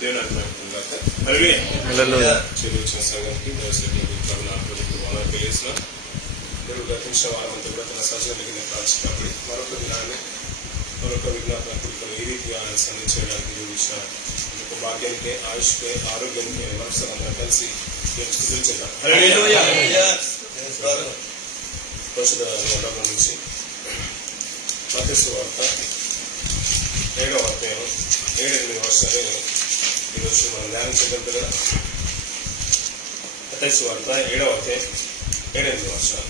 దేవుని వచ్చిన సంఘానికి తెలియసిన మీరు గతించిన వారంతా కూడా తన సజీవమైన ప్రాచుకబడి మరొక దినాన్ని మరొక విజ్ఞాపన కూడుకుని ఈ రీతిగా ఆయన సన్ని చేయడానికి చూపించిన ఒక భాగ్యానికి ఆయుష్కే ఆరోగ్యానికి మరొకసారి అందరం కలిసి చూపించాం. పరిశుద్ధ గ్రంథం నుంచి మత్తయి సువార్త 7వ అధ్యాయం 7-8 వర్షాలు ఈరోజు మనం ధ్యానించగలం కదా. మత్తయి సువార్త 7వ అధ్యాయం 7-8 వర్షాలు.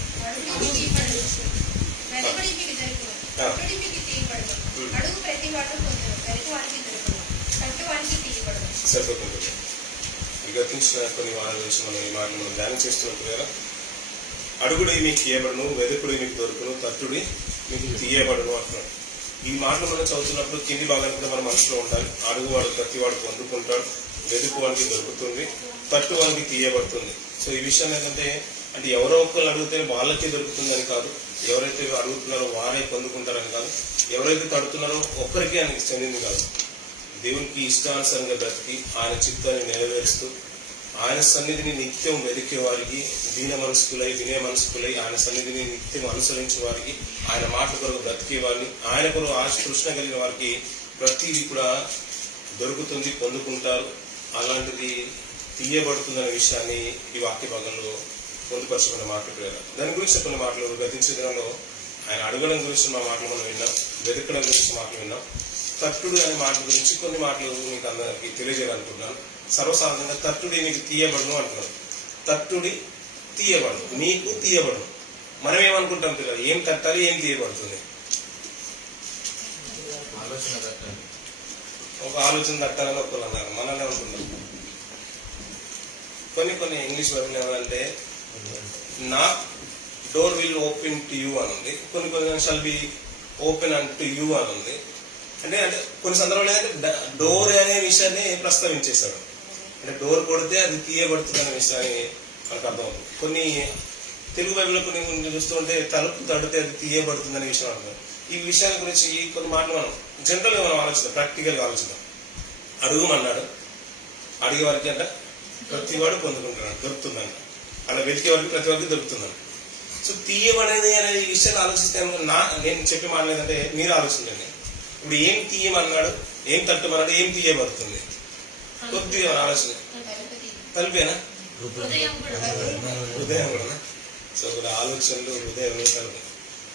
సరిపోతుంది. గతించిన కొన్ని వారాల నుంచి మనం ఈ మాటలు మనం ధ్యానం చేస్తున్నట్టు కదా. అడుగుడి మీకు తీయబడును, వెదుకుడి మీకు దొరుకును, తట్టుడి మీకు తీయబడును అంటున్నాడు. ఈ మాటలు మనం చదువుతున్నప్పుడు కింది భాగాన్ని కూడా మన మనసులో ఉండాలి. అడుగువాడు ప్రతివాడు పొందుకుంటాడు, వెదుకు వాడికి దొరుకుతుంది, తట్టు వాడికి తీయబడుతుంది. సో ఈ విషయం ఏంటంటే అంటే ఎవరో ఒకరు అడిగితే వాళ్ళకే దొరుకుతుందని కాదు, ఎవరైతే అడుగుతున్నారో వారే పొందుకుంటారని కాదు, ఎవరైతే తడుతున్నారో ఒక్కరికే ఆయనకి చెందింది కాదు. దేవునికి ఇష్టానుసారంగా బ్రతికి ఆయన చిత్తాన్ని నెరవేరుస్తూ ఆయన సన్నిధిని నిత్యం వెతికే వారికి, దీన మనస్కులై వినయ మనస్కులై ఆయన సన్నిధిని నిత్యం అనుసరించే వారికి, ఆయన మాటల కొరకు బ్రతికే వారిని, ఆయన కొరకు ఆశకృష్ణ కలిగిన వారికి ప్రతిదీ కూడా దొరుకుతుంది, పొందుకుంటారు. అలాంటిది తీయబడుతుందనే విషయాన్ని ఈ వాక్య భాగంలో పొందుపరచుకున్న మాట్లాడారు. దాని గురించి కొన్ని మాటలు గతించే దినంలో ఆయన అడగడం గురించి మా మాటలు మనం విన్నాం, వెతకడం గురించి మాటలు విన్నాం. తట్టుడు అనే మాటల గురించి కొన్ని మాటలు మీకు అందరికీ తెలియజేయాలనుకుంటున్నాను. సర్వసాధారణంగా తట్టుడి నీకు తీయబడును అంటున్నాడు. తట్టుడి తీయబడును, నీకు తీయబడును. మనం ఏమనుకుంటాం పిల్లలు, ఏం తట్టాలి, ఏం తీయబడుతుంది? ఒక ఆలోచన తట్టాలని ఒకళ్ళు అన్నారు, మనల్ని అనుకుంటాం. కొన్ని ఇంగ్లీష్ వర్డ్ ఏమంటే నా door will open to you అని ఉంది, కొన్ని shall be open and to you అని ఉంది. అంటే కొన్ని సందర్భాలు ఏంటంటే డోర్ అనే విషయాన్ని ప్రస్తావించేశాడు. అంటే డోర్ కొడితే అది తీయబడుతుంది అనే విషయాన్ని మనకు అర్థమవుతుంది. కొన్ని తెలుగు బైబిల్లో కొన్ని చూస్తుంటే తలుపు తడితే అది తీయబడుతుంది అనే విషయం అర్థం. ఈ విషయాల గురించి కొన్ని మాటలు మనం జనరల్గా మనం ఆలోచిద్దాం, ప్రాక్టికల్గా ఆలోచిద్దాం. అడుగుమన్నాడు, అడిగే వారికి అంటే ప్రతివాడు పొందుకుంటున్నాడు, దొరుకుతుందంట. అలా వెతికే వారికి ప్రతి వారికి దొరుకుతుందంట. సో తీయబడేది అనే ఈ విషయాన్ని ఆలోచిస్తే నేను చెప్పే మాట లేదంటే మీరు ఆలోచించండి. ఇప్పుడు ఏం తీయమన్నాడు, ఏం తట్టుమన్నాడు, ఏం తీయబడుతుంది? కొద్దిగా ఆలోచన. తలుపేనా? హృదయం కూడా. సో ఇప్పుడు ఆలోచనలు హృదయం తలుపు.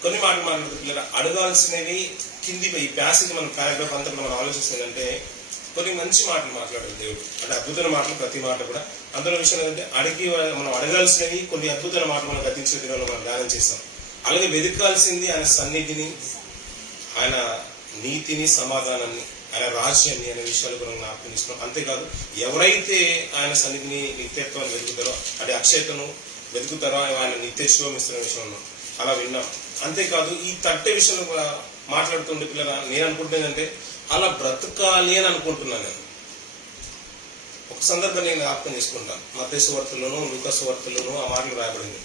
కొన్ని మాటలు మాట్లాడుతున్నారు. అడగాల్సినవి కింది ఈ ప్యాసేజ్ మన పారాగ్రాఫ్ అంతా మనం ఆలోచిస్తుందంటే కొన్ని మంచి మాటలు మాట్లాడారు దేవుడు. అంటే అద్భుతమైన మాటలు ప్రతి మాట కూడా. అందులో విషయం ఏంటంటే మనం అడగాల్సినవి కొన్ని అద్భుతమైన మాటలు మనం గతించిన దినాల్లో మనం ధ్యానం చేస్తాం. అలాగే వెతకాల్సింది ఆయన సన్నిధిని, ఆయన నీతిని, సమాధానాన్ని, ఆయన రాజ్యాన్ని అనే విషయాలు కూడా జ్ఞాపకం చేస్తున్నాం. అంతేకాదు ఎవరైతే ఆయన సన్నిధిని నిత్యత్వాన్ని వెతుకుతారో, అంటే అక్షయతను వెతుకుతారో ఆయన నిత్యత్వం ఇస్తున్న విషయంలో అలా విన్నాం. అంతేకాదు ఈ తట్టే విషయంలో కూడా మాట్లాడుతుండే పిల్లల నేను అనుకుంటున్నానంటే అలా బ్రతకాలి అని అనుకుంటున్నాను. నేను ఒక సందర్భం నేను జ్ఞాపకం చేసుకుంటాను. మత్తయి సువార్తలోను లూకా సువార్తలోను ఆ మాటలు రాయబడింది.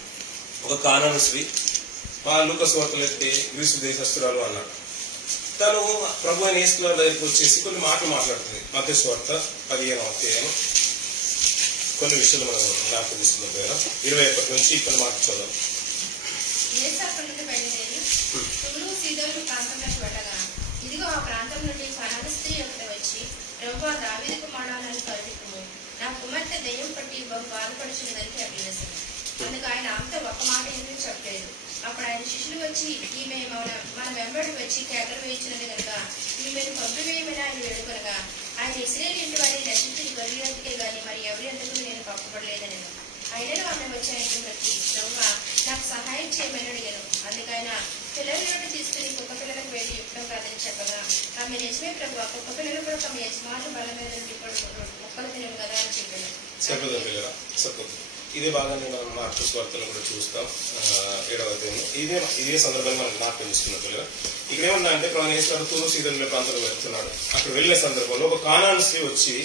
ఒక కానాను స్త్రీ లూకా సువార్తలో అయితే గ్రీసు దేశస్తురాలు అన్నాడు. తను ప్రభు అయిన యేసు దగ్గరికి వచ్చేసి కొన్ని మాటలు మాట్లాడుతుంది. మత్తయి సువార్త 15వ అధ్యాయం కొన్ని విషయాలు మనం జ్ఞాపకం తీసుకున్నాం కదా. 21 నుంచి కొన్ని మాటలు చూద్దాం. ఇదిగో ఆ ప్రాంతం నుండి కనాన స్త్రీ ఒకటి వచ్చి, ప్రభువా దావీదు కుమారుడైన కరుణింపుము, నా కుమార్తె దెయ్యం పట్టి బహు బాధపడుచున్నదని అభివేశం. అందుకు ఆయన ఆమెతో ఒక్క మాట ఏమీ చెప్పలేదు. అప్పుడు ఆయన శిష్యులు వచ్చి ఈమె మన వెంబడి వచ్చి కేకలు వేయించినది కనుక ఈమెను పంపివేయమని ఆయన వేడుకొనగా, ఆయన ఇశ్రాయేలు ఇంటి వారిని నశించిన గొర్రెల ఎందుకే గాని మరి ఎవరి ఎందుకు నేను పంపబడలేదని. అయినను ఆమె వచ్చి ఆయన బట్టి, ప్రభువా నాకు సహాయం చేయమని అడిగాను. అందుకైనా పిల్లలను తీసుకుని కుక్క పిల్లలకు వెళ్ళి యుక్తం కాదని చెప్పగా, ఆమె నిజమే ప్రభు, కుక్క పిల్లలు కూడా తమ యజమానుల బల మీద మొక్కలు తినవు కదా అని చెప్పాను. ఇదే భాగాన్ని మనం మార్కస్ వార్తలను కూడా చూస్తాం. 7వ అధ్యాయం ఇదే సందర్భంగా మనం జ్ఞాపకం చేసుకున్నట్లుగా ఇక్కడ ఏమన్నా అంటే ప్రభు యేసు తూరు సీదోను ప్రాంతంలో వెళ్తున్నాడు. అక్కడ వెళ్ళిన సందర్భంలో ఒక కానాను స్త్రీ వచ్చి,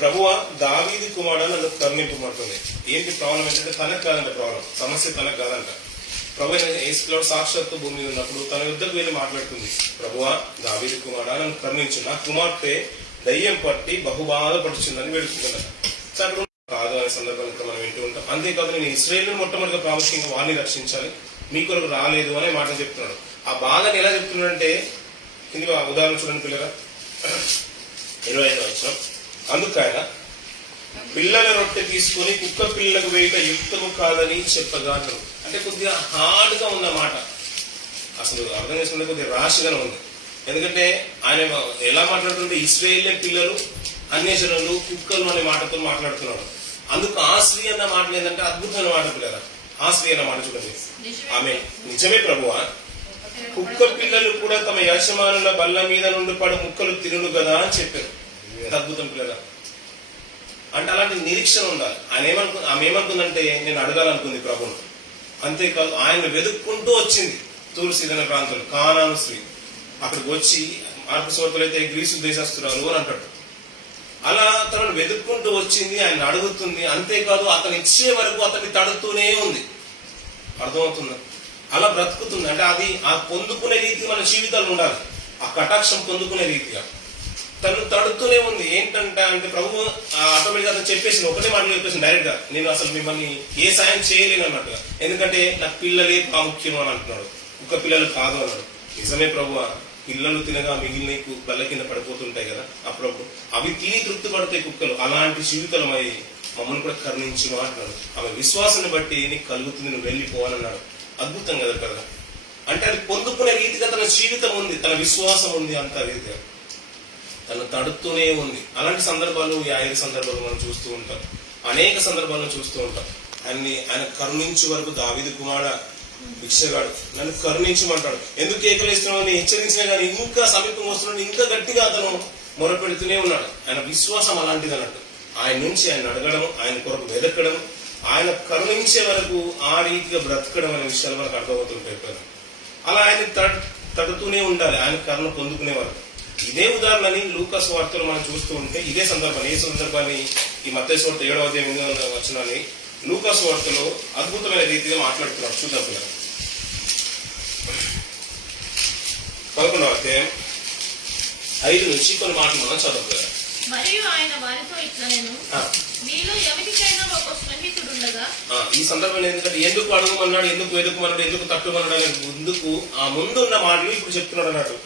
ప్రభువా దావీదు కుమారుడా నన్ను కరుణింపమంటుంది. ఏంటి ప్రాబ్లం ఏంటంటే తనకు కాదంట, ప్రాబ్లం సమస్య తనకు కాదంట. ప్రభు యేసు సాక్షాత్తు భూమి మీద ఉన్నప్పుడు తన యుద్ధకు వెళ్ళి మాట్లాడుతుంది, ప్రభువా దావీదు కుమారుడా నన్ను కరుణించు, నా కుమార్తె దయ్యం పట్టి బహుబాధపడుచుందని వేడుకుంటున్నారు. సో అక్కడ కాదు అనే సందర్భంగా మనం వింటూ ఉంటాం. అంతేకాదు నేను ఇశ్రాయేలును మొట్టమొదటిగా ప్రాముఖ్యంగా వారిని రక్షించాలి, మీ కొరకు రాలేదు అనే మాట చెప్తున్నాడు. ఆ బాధని ఎలా చెప్తున్నాడంటే కింద ఉదాహరణ చూడండి పిల్లరా, 25వ వచనం. అందుకు ఆయన పిల్లల రొట్టె తీసుకొని కుక్క పిల్లలకు వేయక యుక్తము కాదని చెప్పగా అన్నాడు. అంటే కొద్దిగా హార్డ్ గా ఉన్న మాట, అసలు అర్థం చేసుకుంటే కొద్దిగా రాశిగానే ఉంది. ఎందుకంటే ఆయన ఎలా మాట్లాడుతుంటే ఇశ్రాయేలే పిల్లలు, అన్యజనులు, కుక్కలు అనే మాటతో మాట్లాడుతున్నాడు. అందుకు ఆశ్రీ అన్న మాట లేదంటే అద్భుతమైన మాట పిల్లరా. ఆశ్రీ అన్న మాట చూడండి, ఆమె నిజమే ప్రభువా, కుక్క పిల్లలు కూడా తమ యజమానుల బల్ల మీద నుండి పడు ముక్కలు తినును కదా అని చెప్పారు. అద్భుతం పిల్లరా. అంటే అలాంటి నిరీక్షణ ఉండాలి. ఆమె ఏమనుకుందంటే నేను అడగాలనుకుంది ప్రభును. అంతేకాదు ఆయన వెతుక్కుంటూ వచ్చింది తూరు సీదన ప్రాంతంలో కానాను స్త్రీ. అక్కడికి వచ్చి మార్పు సువార్తలో అయితే గ్రీసు దేశస్తురాలు అని అంటాడు. అలా తనను వెతుక్కుంటూ వచ్చింది, ఆయన అడుగుతుంది. అంతేకాదు అతను ఇచ్చే వరకు అతన్ని తడుతూనే ఉంది. అర్థమవుతుందా? అలా బ్రతుకుతుంది. అంటే అది ఆ పొందుకునే రీతి మన జీవితాలు ఉండాలి. ఆ కటాక్షం పొందుకునే రీతిగా తను తడుతూనే ఉంది. ఏంటంటే అంటే ప్రభు ఆటోమేటిక్ గా చెప్పేసింది, ఒకటే మాటలు చెప్పేసింది డైరెక్ట్ గా, నేను అసలు మిమ్మల్ని ఏ సాయం చేయలేను అన్నట్టుగా. ఎందుకంటే నాకు పిల్లలే ప్రాముఖ్యం అని అంటున్నాడు, కుక్క పిల్లలు కాదు అన్నాడు. నిజమే ప్రభు, పిల్లలు తినగా మిగిలిన బల్ల కింద పడిపోతుంటాయి కదా, అప్పుడప్పుడు అవి తిని తృప్తి పడతాయి కుక్కలు. అలాంటి జీవితాలు మరి మమ్మల్ని కూడా కరుణించి మాట్లాడు. ఆమె విశ్వాసాన్ని బట్టి నీకు కలుగుతుంది, నువ్వు వెళ్ళిపోవాలన్నాడు. అద్భుతం కదా కదా. అంటే అది పొందుకునే రీతిగా తన జీవితం ఉంది, తన విశ్వాసం ఉంది, అంత రీతిగా తను తడుతూనే ఉంది. అలాంటి సందర్భాలు 5 సందర్భాలు మనం చూస్తూ ఉంటాం, అనేక సందర్భాలను చూస్తూ ఉంటాం. ఆయన కరుణించే వరకు దావీదు కుమారుడు భిక్షగాడు నన్ను కరుణించమంటాడు. ఎందుకు కేకలేస్తున్నావు హెచ్చరించినా కానీ ఇంకా సమీపం వస్తున్నాడు, ఇంకా గట్టిగా అతను మొరపెడుతూనే ఉన్నాడు. ఆయన విశ్వాసం అలాంటిది అన్నట్టు. ఆయన నుంచి ఆయన అడగడం, ఆయన కొరకు వెదకడం, ఆయన కరుణించే వరకు ఆ రీతిగా బ్రతకడం అనే విషయాలు మనకు అర్థమవుతుంటాయి. అలా ఆయన తడుతూనే ఉండాలి, ఆయన కరుణ పొందుకునే వరకు. ఇదే ఉదాహరణని లూకా సువార్తలో మనం చూస్తూ ఉంటే ఇదే సందర్భాన్ని, ఏ సందర్భాన్ని ఈ మత్తయి సువార్త 7వ అధ్యాయం వచనాన్ని లూకా సువార్తలో అద్భుతమైన రీతిగా మాట్లాడుతున్నాడు. చూద్దాం పిల్లలు. 11వ అధ్యాయం 5 నుంచి కొన్ని మాటలు మనం చదువుతాం. మరియు ఆయన వారితో ఇట్లా, నేను మీలో ఎవరికైనా ఒక స్నేహితుడుండగా. ఈ సందర్భంలో ఎందుకంటే ఎందుకు అడుగుమన్నాడు, ఎందుకు వెతుకుమన్నాడు, ఎందుకు తట్టుమన్నాడు అనే ముందున్న మాటలు ఇప్పుడు చెప్తున్నాడు అన్నట్టు.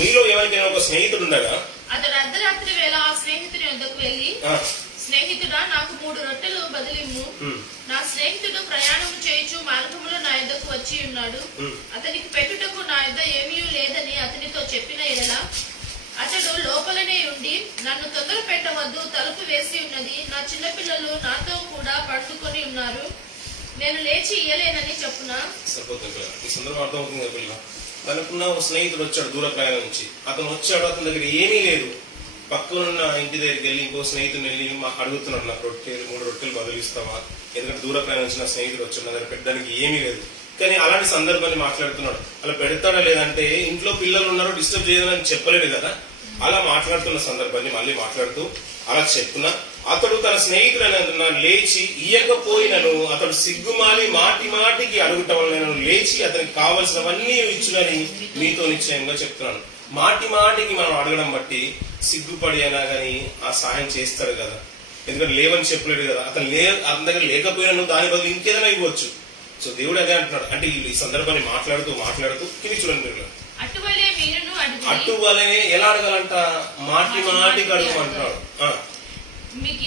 మీలో ఎవరికైనా ఒక స్నేహితుడు ఉండగా అతడు అర్ధరాత్రి వేళ ఆ స్నేహితుని వద్దకు వెళ్లి, స్నేహితుడా, నాకు 3 రొట్టెలు బదిలిమ్ము. నా స్నేహితుడు ప్రయాణం చేయుచు మార్గములో నా యొద్దకు వచ్చి ఉన్నాడు. అతనికి పెట్టుటకు నా యొద్ద ఏమీ లేదని అతనితో చెప్పిన ఎడల అతడు లోపలనే ఉండి, నన్ను తొందర పెట్టవద్దు, తలుపు వేసి ఉన్నది, నా చిన్నపిల్లలు నాతో కూడా పండుకొని ఉన్నారు, నేను లేచి ఇయ్యలేనని చెప్పునా. ఈ సందర్భం అర్థమవుతుంది కదా పిల్ల. తనకున్న ఒక స్నేహితుడు వచ్చాడు దూర ప్రయాణం నుంచి. అతను వచ్చాడు, అతని దగ్గర ఏమీ లేదు. పక్కనున్న ఇంటి దగ్గరికి వెళ్ళి ఇంకో స్నేహితుని వెళ్ళి అడుగుతున్నాడు, నాకు 3 రొట్టెలు బదిలిస్తావా, ఎందుకంటే దూర ప్రయాణం నుంచి నా స్నేహితుడు వచ్చాడు, నా దగ్గర పెట్టడానికి ఏమీ లేదు. కానీ అలాంటి సందర్భాన్ని మాట్లాడుతున్నాడు. అలా పెడతాడా లేదంటే ఇంట్లో పిల్లలు ఉన్నారు, డిస్టర్బ్ చేయాలని చెప్పలేదు కదా. అలా మాట్లాడుతున్న సందర్భాన్ని మళ్ళీ మాట్లాడుతూ అలా చెప్పున అతడు తన స్నేహితుడైన లేచి ఇయ్యకపోయినను అతడు సిగ్గుమాలి మాటికి అడుగుట వలన లేచి అతనికి కావలసినవన్నీ ఇచ్చునని మీతో నిశ్చయంగా చెప్తున్నాను. మాటికి మనం అడగడం బట్టి సిగ్గుపడి అయినా గానీ ఆ సాయం చేస్తాడు కదా. ఎందుకంటే లేవని చెప్పలేడు కదా. అతని దగ్గర లేకపోయినా దాని బదులు ఇంకేదైనా ఇవ్వచ్చు. సో దేవుడు అదే అంటున్నాడు. అంటే ఈ సందర్భాన్ని మాట్లాడుతూ కింది చూడండి. అటువలనే ఎలా అడగాలంట, మాటికి అడుగుమంటున్నాడు. మీకు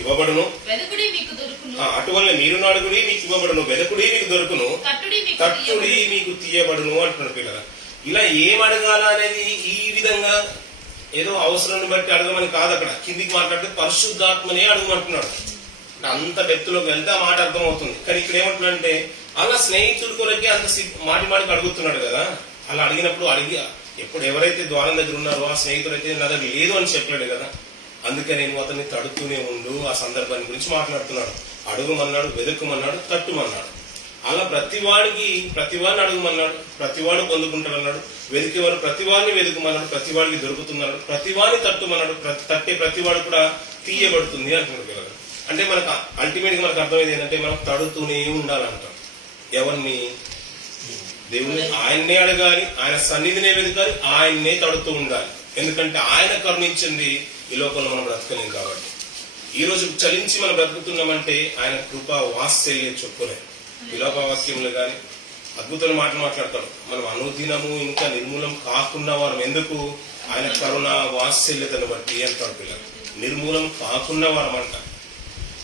ఇవ్వబడును, వెదకుడి మీకు దొరుకును. అటువల్ల మీరు అడుగుడి మీకు ఇవ్వబడును, వెదకుడి మీకు దొరుకును, తట్టుడి మీకు తీయబడును అంటున్నాడు పిల్లలు. ఇలా ఏం అడగాల అనేది ఈ విధంగా ఏదో అవసరాన్ని బట్టి అడగమని కాదు. అక్కడ కిందికి మాట్లాడితే పరిశుద్ధాత్మనే అడగమంటున్నాడు. అంత డెప్త్లోకి వెళ్తే ఆ మాట అర్థమవుతుంది. కానీ ఇక్కడ ఏమంటున్నాడంటే అలా స్నేహితుడి కొరకే అంత మాటికి అడుగుతున్నాడు కదా. అలా అడిగినప్పుడు ఎప్పుడు ఎవరైతే ద్వారం దగ్గర ఉన్నారో ఆ స్నేహితుడు అయితే నా దగ్గర లేదు అని చెప్పలేడు కదా. అందుకని నేను అతన్ని తడుతూనే ఉండు. ఆ సందర్భాన్ని గురించి మాట్లాడుతున్నాడు. అడుగుమన్నాడు, వెదకమన్నాడు, తట్టుమన్నాడు. అలా ప్రతివాడిని అడుగుమన్నాడు, ప్రతివాడు పొందుకుంటాడన్నాడు. వెతికేవాడు ప్రతివాడిని వెతుకుమన్నాడు, ప్రతివాడికి దొరుకుతున్నాడు, ప్రతివాడిని తట్టుమన్నాడు, తట్టే ప్రతివాడు కూడా తీయబడుతుంది అంటున్నాడు. అంటే మనకు అల్టిమేట్ గా మనకు అర్థమైంది ఏంటంటే మనం తడుతూనే ఉండాలంటాం. ఎవరిని? దేవుని. ఆయన్నే అడగాలి, ఆయన సన్నిధినే వెతకాలి, ఆయన్నే తడుతూ ఉండాలి. ఎందుకంటే ఆయన కరుణించింది ఈ లోకంలో మనం బ్రతకలేం కాబట్టి. ఈ రోజు చలించి మనం బ్రతుకుతున్నామంటే ఆయన కృప వాత్సల్య చొప్పునే. ఈ లోక వాక్యంలో కానీ అద్భుతమైన మాటలు మాట్లాడతాడు. మనం అనుదినము ఇంకా నిర్మూలం కాకుండా వారం ఎందుకు ఆయన కరుణ వాత్సల్యతను బట్టి అంటాడు పిల్లలు. నిర్మూలం కాకుండా వారం అంట.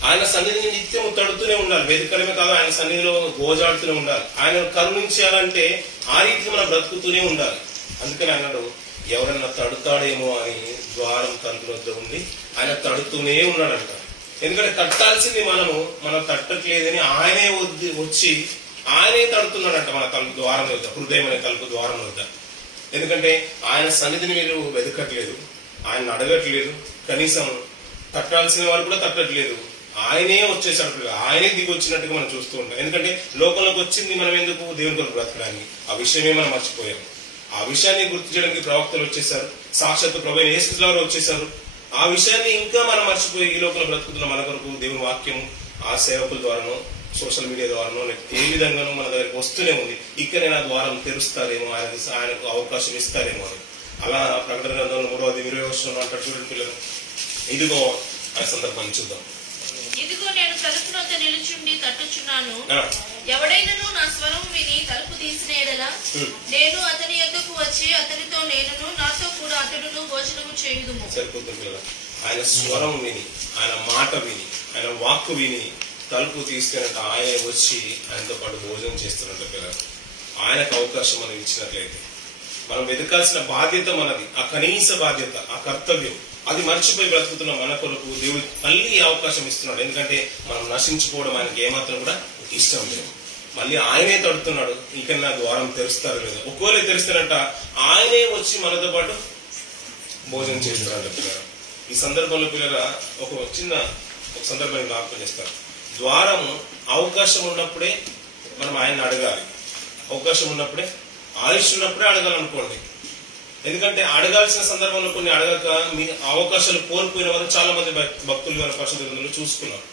ఆయన సన్నిధిని నిత్యం తడుతూనే ఉండాలి. వెతకడమే కాదు, ఆయన సన్నిధిలో గోజాడుతూనే ఉండాలి. ఆయన కరుణించాలంటే ఆ రీతికి మనం బ్రతుకుతూనే ఉండాలి. అందుకని అన్నాడు, ఎవరన్నా తడుతాడేమో అని ద్వారం తలుపు వద్ద ఉండి ఆయన తడుతూనే ఉన్నాడంట. ఎందుకంటే తట్టాల్సింది మనం తట్టట్లేదని ఆయనే వచ్చి ఆయనే తడుతున్నాడంట మన తలుపు ద్వారం వద్ద, హృదయం అనే తలుపు ద్వారం వద్ద. ఎందుకంటే ఆయన సన్నిధిని మీరు వెతకట్లేదు, ఆయన అడగట్లేదు, కనీసం తట్టాల్సిన వారు కూడా తట్టట్లేదు. ఆయనే వచ్చేసాడు, ఆయనే దిగి వచ్చినట్టుగా మనం చూస్తూ ఉంటాం. ఎందుకంటే లోకంలోకి వచ్చింది మనం ఎందుకు? దేవుని కొరకు బ్రతకడానికి. ఆ విషయమే మనం మర్చిపోయాం. ఆ విషయాన్ని గుర్తు చేయడానికి ప్రవక్తలు వచ్చేసారు, సాక్షాత్తు ప్రభువైన యేసుక్రీస్తు వారు వచ్చేసారు. ఆ విషయాన్ని ఇంకా మనం మర్చిపోయి ఈ లోకంలో బ్రతుకుతున్న మన కొరకు దేవుని వాక్యం ఆ సేవకుల ద్వారానో సోషల్ మీడియా ద్వారానో ఏ విధంగానో మన దగ్గరికి వస్తూనే ఉంది. ఇక్కడైనా ద్వారం తెరుస్తారేమో, ఆయనకు అవకాశం ఇస్తారేమో అని. అలా ప్రకటన గ్రంథంలో 3:20 అంటారు చూడండి పిల్లలు. ఇదిగో ఆ సందర్భాన్ని చూద్దాం. ఇదిగో నేను తలుపు వద్ద నిలుచుండి తట్టుచున్నాను. ఎవడైనను నా స్వరం విని తలుపు తీసిన ఎడల నేను అతని యొద్దకు వచ్చి అతనితో నేనును నాతో కూడా అతడును భోజనము చేయుదుము. సరిపోతుంది పిల్లలు. ఆయన స్వరం విని, ఆయన మాట విని, ఆయన వాక్కు విని తలుపు తీసుకున్నట్టు ఆయన వచ్చి ఆయనతో పాటు భోజనం చేస్తున్నట్టు పిల్లలు. ఆయనకు అవకాశం మనం ఇచ్చినట్లయితే మనం వెతకాల్సిన బాధ్యత మనది. ఆ కనీస బాధ్యత, ఆ కర్తవ్యం అది మర్చిపోయి బ్రతుకుతున్న మన కొరకు దేవుడు మళ్ళీ అవకాశం ఇస్తున్నాడు. ఎందుకంటే మనం నశించుకోవడం ఆయనకి ఏమాత్రం కూడా ఇష్టం లేదు. మళ్ళీ ఆయనే తడుతున్నాడు, ఇక నా ద్వారం తెరుస్తారో లేదో. ఒకవేళ తెరుస్తారంట ఆయనే వచ్చి మనతో పాటు భోజనం చేస్తున్నాడు పిల్లలు. ఈ సందర్భంలో పిల్లల ఒక సందర్భాన్ని జ్ఞాపకం చేస్తారు. ద్వారము అవకాశం ఉన్నప్పుడే మనం ఆయన్ని అడగాలి. అవకాశం ఉన్నప్పుడే, ఆయుష్ ఉన్నప్పుడే అడగాలనుకోండి. ఎందుకంటే అడగాల్సిన సందర్భంలో కొన్ని అడగక మీ అవకాశాలు కోల్పోయిన వారు చాలా మంది భక్తులు మన పరిశుద్ధులను చూసుకున్నారు.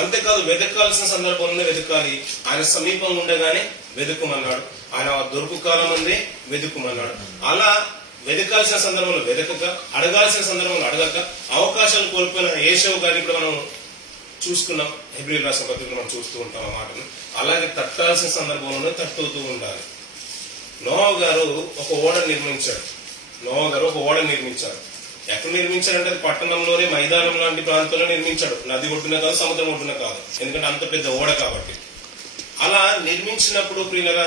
అంతేకాదు వెతకాల్సిన సందర్భంలోనే వెతకాలి. ఆయన సమీపం ఉండగానే వెతుకుమన్నాడు, ఆయన దొరుకు కాలం అందే వెతుకుమన్నాడు. అలా వెతకాల్సిన సందర్భంలో వెతకక, అడగాల్సిన సందర్భంలో అడగక అవకాశాలు కోల్పోయిన యేషవు గారిని కూడా మనం చూసుకున్నాం. హెబ్రీయుల రాసిన పత్రికలో మనం చూస్తూ ఉంటాం ఆ మాటను. అలాగే తట్టాల్సిన సందర్భంలోనే తట్టుతూ ఉండాలి. నోవా గారు ఒక ఓడను నిర్మించాడు. ఎక్కడ నిర్మించాడంటే అది పట్టణంలోనే మైదానం లాంటి ప్రాంతంలో నిర్మించాడు. నది ఒడ్డున కాదు, సముద్రం ఒడ్డున కాదు. ఎందుకంటే అంత పెద్ద ఓడ కాబట్టి. అలా నిర్మించినప్పుడు ప్రియులరా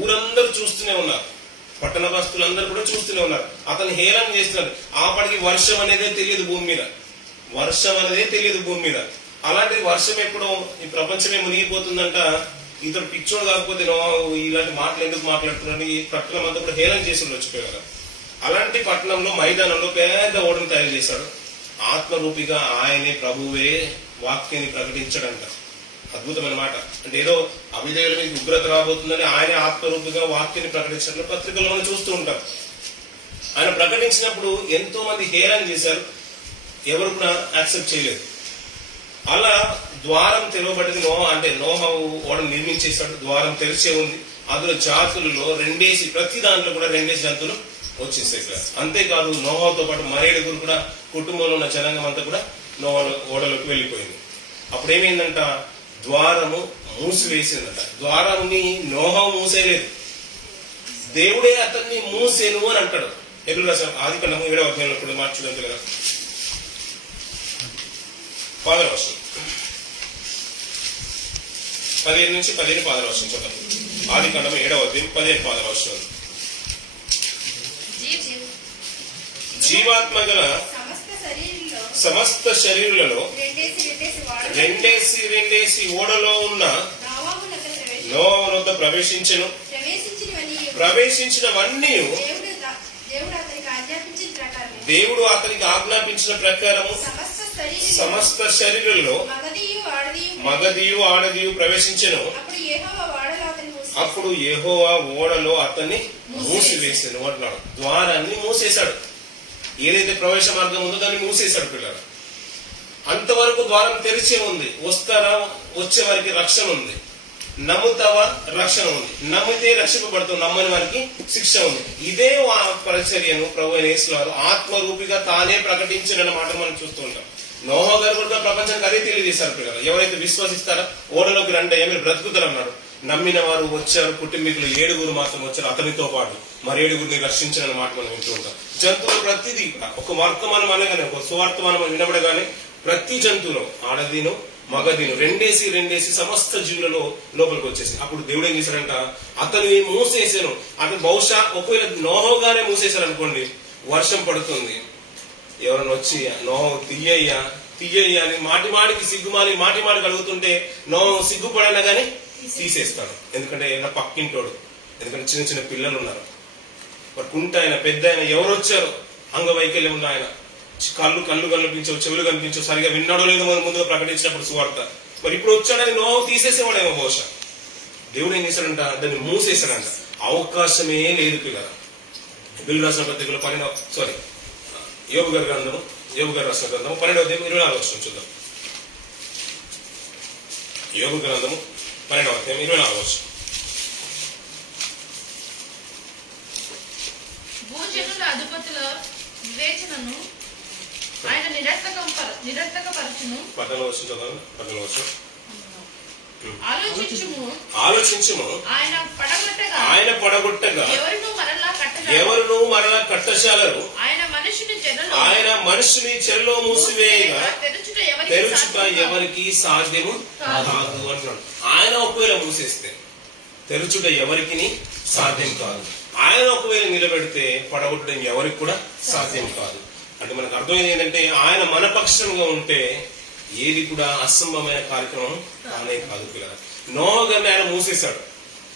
ఊరందరూ చూస్తూనే ఉన్నారు, పట్టణ వస్తువులందరూ కూడా చూస్తూనే ఉన్నారు. అతను హేళన చేస్తున్నారు. ఆపడికి వర్షం అనేదే తెలియదు భూమి మీద. అలాంటి వర్షం ఎప్పుడో ఈ ప్రపంచమే మునిగిపోతుందంట. ఇతడు పిచ్చోడు కాకపోతే ఇలాంటి మాటలు ఎందుకు మాట్లాడుతున్నారని ఈ పట్టణం అంతా కూడా హేళన చేసి వచ్చిపోయారు. అలాంటి పట్టణంలో మైదానంలో పెద్ద ఓడను తయారు చేశాడు. ఆత్మరూపిగా ఆయనే ప్రభువే వాక్యాన్ని ప్రకటించాడంట. అద్భుతమైన మాట. అంటే ఏదో అవిధేయుల మీద ఉగ్రత రాబోతుందని ఆయన ఆత్మరూపిగా వాక్యాన్ని ప్రకటించినట్లు పత్రికల్లో మనం చూస్తూ ఉంటాం. ఆయన ప్రకటించినప్పుడు ఎంతో మంది హేళన చేశారు, ఎవరు కూడా యాక్సెప్ట్ చేయలేదు. అలా ద్వారం తెరవబడింది. నోహ ఓడను నిర్మించేశాడు. ద్వారం తెరిచే ఉంది. అందులో జాతులలో ప్రతి దాంట్లో కూడా 2 జంతువులు వచ్చేసాయి. అంతేకాదు నోహాతో పాటు మరేడుగురు కూడా కుటుంబంలో ఉన్న జనాంగం అంతా కూడా నోహా ఓడలోకి వెళ్ళిపోయింది. అప్పుడు ఏమైందంట, ద్వారము మూసివేసిందట. ద్వారాన్ని నోహా మూసేయలేదు, దేవుడే అతన్ని మూసేను అని అంటాడు. ఎప్పుడు రాశారు? ఆదికాండము 7వ అధ్యాయంలో కూడా మార్చుదంతే కదా, 15వ వచనం, 15 నుంచి 15 వచనం చూద్దాం. ఆదికాండము 7వ అధ్యాయం 15 వచనం. జీవాత్మ గల సమస్త శరీరులలో 2 ఓడలో ఉన్న నోవా వద్ద ప్రవేశించినవన్నీ దేవుడు అతనికి ఆజ్ఞాపించిన ప్రకారము సమస్త శరీరులలో మగదియు ఆడదియు ప్రవేశించెను. అప్పుడు యెహోవా ఓడలో అతన్ని మూసివేసాను అంటున్నాడు. ద్వారాన్ని మూసేశాడు. ఏదైతే ప్రవేశ మార్గం ఉందో దాన్ని మూసేశాడు పిల్లలు. అంతవరకు ద్వారం తెరిచే ఉంది. వచ్చే వారికి రక్షణ ఉంది. నమ్ముతావా రక్షణ ఉంది, నమ్మితే రక్షింపబడతావు, నమ్మని వారికి శిక్ష ఉంది. ఇదే పరిచర్యను ప్రభు అయిన యేసు వారు ఆత్మరూపిగా తానే ప్రకటించిన మాట మనం చూస్తూ ఉంటాం. నోహా గారు కూడా ప్రపంచానికి అదే తెలియజేశారు పిల్లలు. ఎవరైతే విశ్వసిస్తారో ఓడలోకి రండి మీరు బ్రతుకుతారు అన్నాడు. నమ్మిన వారు వచ్చారు, కుటుంబీకులు 7 మాత్రం వచ్చారు, అతనితో పాటు మరి 7 రక్షించిన మాట మనం వింటూ ఉంటాం. జంతువులు ప్రతిదీ ఒక వర్తమానం అనగానే, ఒక సువార్తమానం వినబడగానే ప్రతి జంతువులో ఆడదీను మగదీను రెండేసి సమస్త జీవులలో లోపలికి వచ్చేసి అప్పుడు దేవుడు ఏం చేశాడంట, అతను మూసేసాను. అతను బహుశా ఒకవేళ నోహోగానే మూసేశారు అనుకోండి, వర్షం పడుతుంది, ఎవరైనా వచ్చి నోహో తీయ్యయ్యా అని మాటికి సిగ్గుమాలి మాటికి అడుగుతుంటే నోహో సిగ్గుపడైనా గానీ తీసేస్తాడు. ఎందుకంటే పక్కింటోడు, ఎందుకంటే చిన్న పిల్లలు ఉన్నారు, కుంట ఆయన పెద్ద ఆయన ఎవరు వచ్చారు, అంగవైకల్యం ఉన్న ఆయన, కళ్ళు కనిపించవు, చెవులు కనిపించవు, సరిగా విన్నాడో లేదో ముందుగా ప్రకటించినప్పుడు సువార్త. మరి ఇప్పుడు వచ్చాడని నోహో తీసేసేవాడేమో బహుశా. దేవుడు ఏం చేశాడంట, దాన్ని మూసేశాడంట. అవకాశమే లేదు పిల్లల. బిల్లు రాసిన పత్రికలో యోబు గారి రాసిన గ్రంథము 12వ అధ్యాయం 24వ వచనం చూద్దాం. యోబు గ్రంథము 12వ అధ్యాయం 24వ వచనం. భూజనుల అధిపతుల వివేచనను ఆయన నిరర్థకపరచును. 12వ వచనం చదవండి. 12వ వచనం. ఆలోచించుము ఆయన పడగొట్టగా ఎవరును మరలా కట్టశాలరు. ఆయన మనుషుని చెరలో మూసివేయగా తెరుచుట ఎవరికి సాధ్యము కాదు అంటున్నాడు. ఆయన ఒకవేళ మూసేస్తే తెరుచుట ఎవరికి సాధ్యం కాదు. ఆయన ఒకవేళ నిలబెడితే పడగొట్టడం ఎవరికి కూడా సాధ్యం కాదు. అంటే మనకు అర్థమైంది ఏంటంటే, ఆయన మన పక్షంగా ఉంటే ఏది కూడా అసంభవమైన కార్యక్రమం కానే కాదు పిల్లలు. నోహా గారిని ఆయన మూసేశాడు.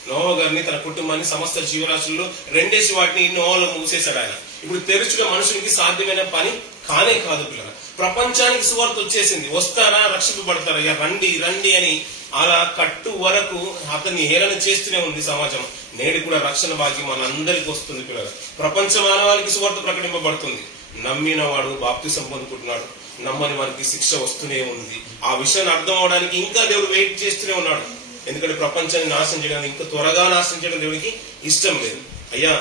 నోహా గారిని, తన కుటుంబాన్ని, సమస్త జీవరాశుల్లో 2 వాటిని నోహలో మూసేశాడు ఆయన. ఇప్పుడు తెరుచుగా మనుషునికి సాధ్యమైన పని కానే కాదు పిల్లలు. ప్రపంచానికి సువార్త వచ్చేసింది, వస్తారా రక్షింపబడతారా, ఇక రండి అని అలా కట్టు వరకు అతన్ని హేళన చేస్తూనే ఉంది సమాజం. నేడు కూడా రక్షణ భాగ్యం మనందరికి వస్తుంది పిల్లలు. ప్రపంచ మానవాళికి సువార్త ప్రకటింపబడుతుంది. నమ్మిన వాడు బాప్తిసం పొందుకుంటున్నాడు, నమ్మని వారికి శిక్ష వస్తూనే ఉంది. ఆ విషయాన్ని అర్థం అవడానికి ఇంకా దేవుడు వెయిట్ చేస్తూనే ఉన్నాడు. ఎందుకంటే ప్రపంచాన్ని నాశనం చేయడానికి, ఇంకా త్వరగా నాశనం చేయడం దేవుడికి ఇష్టం లేదు. అయ్యా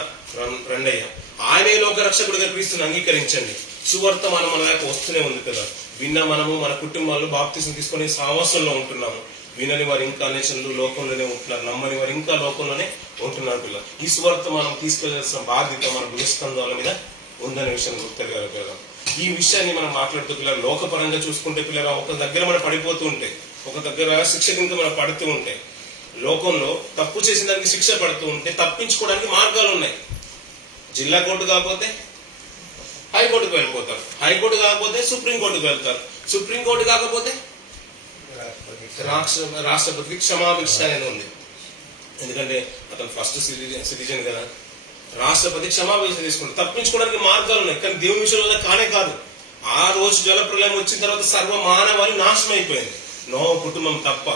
రండయ్యా, ఆయనే లోక రక్షకుడిగా క్రీస్తుని అంగీకరించండి. సువార్తమానం మన దాకా వస్తూనే ఉంది కదా. విన్న మనము మన కుటుంబాల్లో బాప్తిసం తీసుకుని సావాసంలో ఉంటున్నాము. వినని వారు ఇంకా నేషన్లు లోకంలోనే ఉంటున్నారు, నమ్మని వారు ఇంకా లోకంలోనే ఉంటున్నారు పిల్లలు. ఈ సువార్తమానం తీసుకెళ్లాల్సిన బాధ్యత మన భూస్కంధాల మీద ఉందనే విషయం గుర్తెరగాలి పిల్లలు. ఈ విషయాన్ని మనం మాట్లాడుతూ పిల్లలు లోకపరంగా చూసుకుంటే పిల్లలు ఒక దగ్గర మనం పడిపోతూ ఉంటే, ఒక దగ్గర శిక్ష కింద మనం పడుతూ ఉంటే, లోకంలో తప్పు చేసిన దానికి శిక్ష పడుతూ ఉంటే తప్పించుకోవడానికి మార్గాలు ఉన్నాయి. జిల్లా కోర్టు కాకపోతే హైకోర్టుకు వెళ్ళిపోతారు, హైకోర్టు కాకపోతే సుప్రీంకోర్టుకు వెళ్తారు, సుప్రీంకోర్టు కాకపోతే రాష్ట్రపతికి క్షమాభిక్ష అనేది ఉంది. ఎందుకంటే అతను ఫస్ట్ సిటిజన్ కదా, రాష్ట్రపతి క్షమాభిక్ష తీసుకుంటారు. తప్పించుకోవడానికి మార్గాలు ఉన్నాయి, కానీ దేవుని విషయంలో కానే కాదు. ఆ రోజు జలప్రలయం వచ్చిన తర్వాత సర్వ మానవాళి నాశనం అయిపోయింది, నోహ కుటుంబం తప్ప.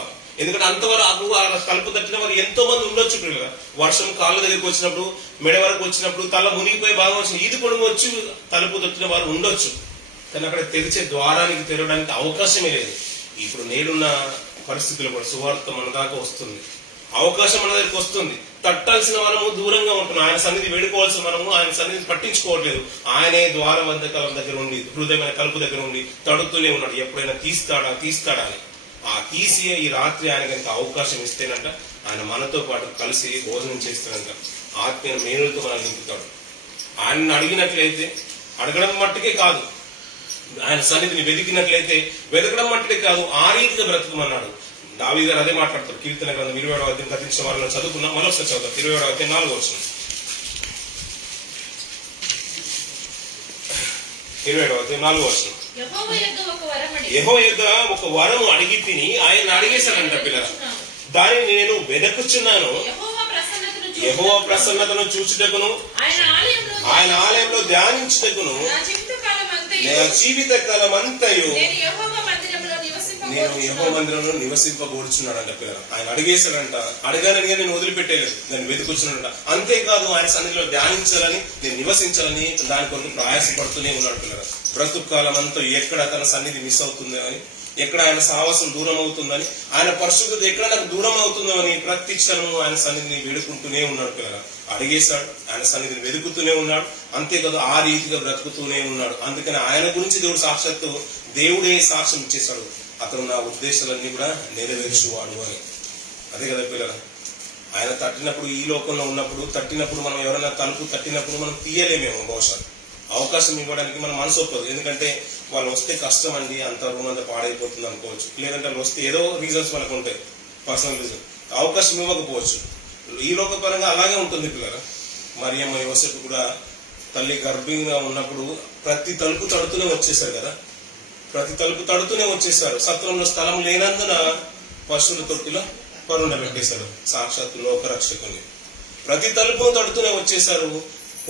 ఎందుకంటే అంతవరకు తలుపు తట్టిన వారు ఎంతో మంది ఉండొచ్చు పిల్లలు. వర్షం కాళ్ళ దగ్గరికి వచ్చినప్పుడు, మెడ వరకు వచ్చినప్పుడు, తల మునిగిపోయి భాగం వచ్చిన ఈది పొడుగు వచ్చి తలుపు తట్టిన వారు ఉండొచ్చు. కానీ అక్కడ తెరిచే ద్వారానికి తెరవడానికి అవకాశమే లేదు. ఇప్పుడు నేడున్న పరిస్థితులు కూడా సువార్త మన దాకా వస్తుంది, అవకాశం మన దగ్గరికి వస్తుంది. తట్టాల్సిన మనము దూరంగా ఉంటున్నాం, ఆయన సన్నిధి వేడుకోవాల్సిన మనము ఆయన సన్నిధి పట్టించుకోవట్లేదు. ఆయనే ద్వారవంతకాల దగ్గర ఉండి, హృదయమైన తలుపు దగ్గర ఉండి తడుతూనే ఉన్నాడు. ఎప్పుడైనా తీస్తాడా అని. ఆ తీసి ఈ రాత్రి ఆయన కనుక అవకాశం ఇస్తేనంట, ఆయన మనతో పాటు కలిసి భోజనం చేస్తాడంట. ఆత్మీయ మేలులతో మనల్ని నింపుతాడు. ఆయన్ని అడిగినట్లయితే, అడగడం మట్టుకే కాదు, ఆయన సన్నిధిని వెతికినట్లయితే వెతకడం మట్టుకే కాదు, ఆ రీతిగా బ్రతుకమన్నాడు. దావీదు గారు అదే మాట్లాడతారు. కీర్తన గ్రంథం 27వ అధ్యాయం గతించిన వారిని చదువుకున్నాం, మరొకసారి చదువుతాం. 27వ అధ్యాయం 4వ వచనం. 27వ అధ్యాయం 4వ వచనం. యెహోవా యొద్ద ఒక వరము అడిగి తిని ఆయన అడిగేశాడంట పిల్లలు. దానిని నేను వెదకుచున్నాను, యెహోవా ప్రసన్నతను చూచుటకును ఆయన ఆలయంలో ధ్యానించుటకును నా జీవిత కాలం అంతయు నేను యెహోవా మందిరంలో నివసింపబోచున్నాడంట పిల్లలు. ఆయన అడిగేశాడంట. అడగానని నేను వదిలిపెట్టేలేదు, నేను వెతుకుచున్నాడంట. అంతేకాదు ఆయన సన్నిధిలో ధ్యానించాలని, నేను నివసించాలని దాని కొరకు ప్రయాసపడుతూనే ఉన్నాడు పిల్లలు. బ్రతుకు కాలం అంతా ఎక్కడ తన సన్నిధి మిస్ అవుతుందో అని ఎక్కడ ఆయన సావాసం దూరం అవుతుందని, ఆయన పరిశుద్ధత ఎక్కడ నాకు దూరం అవుతుందో అని ప్రతి క్షణము ఆయన సన్నిధిని వేడుకుంటూనే ఉన్నాడు పిల్లలు. అడిగేశాడు, ఆయన సన్నిధిని వెతుకుతూనే ఉన్నాడు. అంతేకాదు ఆ రీతిగా బ్రతుకుతూనే ఉన్నాడు. అందుకని ఆయన గురించి దేవుడు సాక్షాత్తు దేవుడే సాక్ష్యం ఇచ్చేశాడు, అతను నా ఉద్దేశాలన్నీ కూడా నెరవేర్చువాడు అని. అదే కదా పిల్లలు, ఆయన తట్టినప్పుడు, ఈ లోకంలో ఉన్నప్పుడు తట్టినప్పుడు, మనం ఎవరైనా తలుపు తట్టినప్పుడు మనం తీయలేమేమో, బహుశా అవకాశం ఇవ్వడానికి మన మనసు ఒప్పదు. ఎందుకంటే వాళ్ళు వస్తే కష్టం అండి, అంత రూమ్ అంతా పాడైపోతుంది అనుకోవచ్చు. లేదంటే వాళ్ళు వస్తే ఏదో రీజన్స్ మనకు ఉంటాయి, పర్సనల్ రీజన్, అవకాశం ఇవ్వకపోవచ్చు. ఈ లోకపరంగా అలాగే ఉంటుంది పిల్లలు. మరియమ్మ యోసేపు కూడా తల్లి గర్భిణిగా ఉన్నప్పుడు ప్రతి తలుపు తడుతూనే వచ్చేసారు కదా, ప్రతి తలుపు తడుతూనే వచ్చేసారు. సత్రంలో స్థలం లేనందున పశువుల తొట్టిలో పరుండబెట్టేశారు సాక్షాత్తు లోకరక్షకుని. ప్రతి తలుపు తడుతూనే వచ్చేసారు.